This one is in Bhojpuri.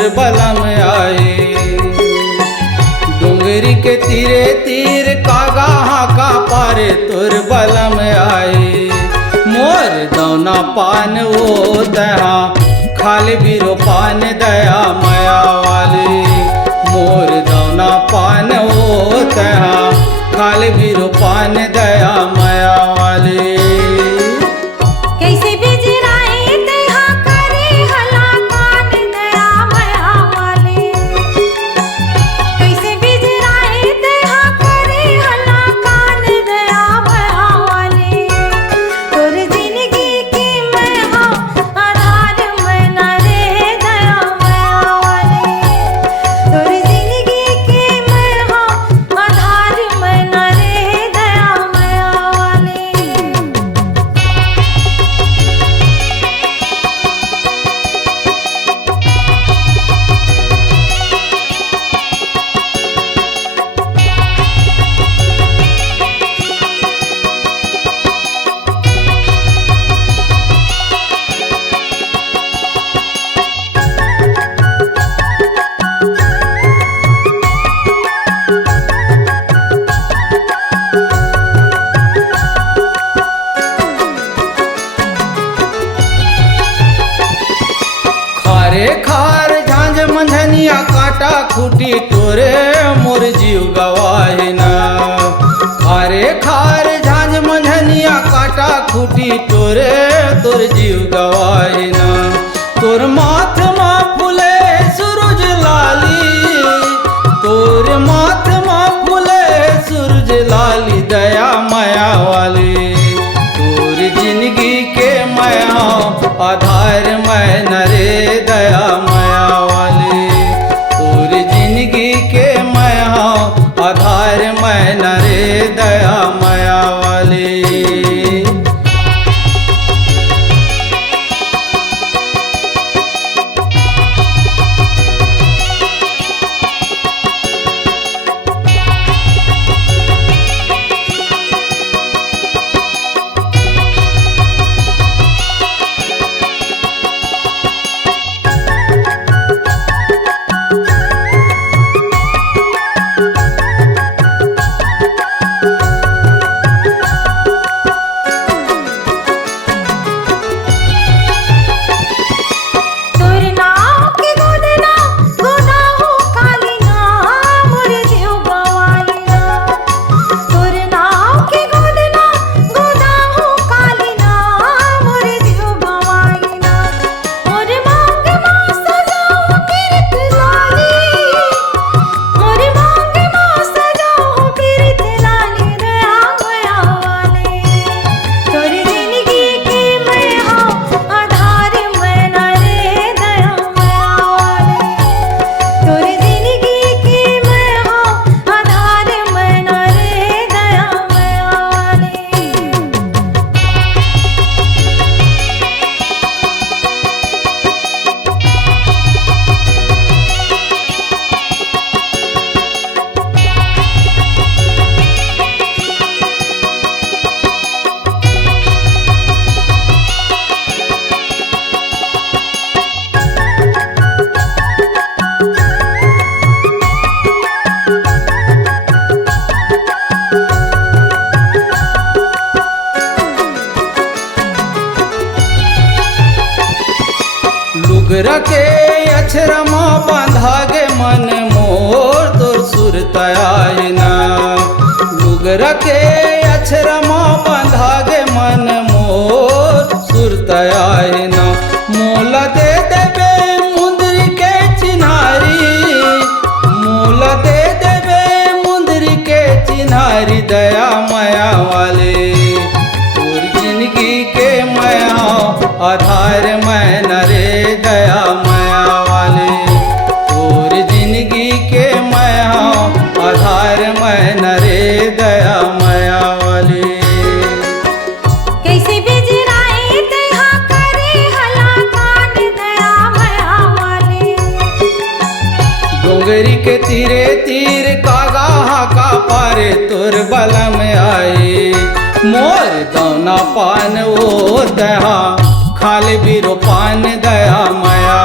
तोर बलम आए। डोंगरी के तीरे तीर कागा हाका पारे तोर बलम आए। मोर दौना पान वो दया खाली बीरो पान दया माया वाली। मोर दौना पान वो दया खाली बीरो पान दया माया वाली। कैसे बिजराए दया करे हला कान दया माया वाले। कैसे बिजराए दया करे हला कान दया माया वाले। तोर जिंदगी की मैं हाँ आधार मैं न रे दया माया वाले। तोर जिंदगी की मैं हाँ आधार मैं न रे दया माया वाले। खारे खार झांझ मंझनिया काटा खूटी तोरे मोर जीव गवाहे ना। खारे खार झांझ मंझनिया काटा खूटी तोरे तोर जीव गवाहे ना। तोर माथ मा फूले सूरज लाली। तोर माथ मा फूले सूरज लाली दया माया वाली। तोर जिंदगी के माया आधार मैं न रे दया माया वाली। तोर जिंदगी के माया आधार मैं न रे दया माया वाली। तोर नाव के गोदना गोदा हो काली ना मोर जीव गवाली ना। तोर नाव के गोदना गोदा हो काली ना मोर जीव गवाली ना। मोर मांग मा सजाओ किरत लाली। मोर मांग मा सजाओ किरत लाली दया माया वाले। तोर जिंदगी की मैं हाँ आधार मैं न रे दया माया वाले। तोर जिंदगी की मैं हाँ आधार मैं न रे दया माया वाले। लुगरा के अक्षरमा बांधा गे मन मोर तोर सुरताए ना। लुगरा के अक्षरमा बांधा गे मन मोर सुरताए ना। मोला दे देबे मुंदरी के चिन्हारी। मोला दे देबे मुंदरी के चिन्हारी दया माया वाले। तोर जिंदगी के माया आधार मैं न रे दया माया वाले। तोर जिंदगी के माया आधार मैं न रे दया माया वाले। कैसे बिजराए दया करे हला कान दया माया वाले। डोंगरी के तीरे तीर कागा हाका पारे तोर बलम आए। मोर दौना पान वो दया खाली बीरो पान दया माया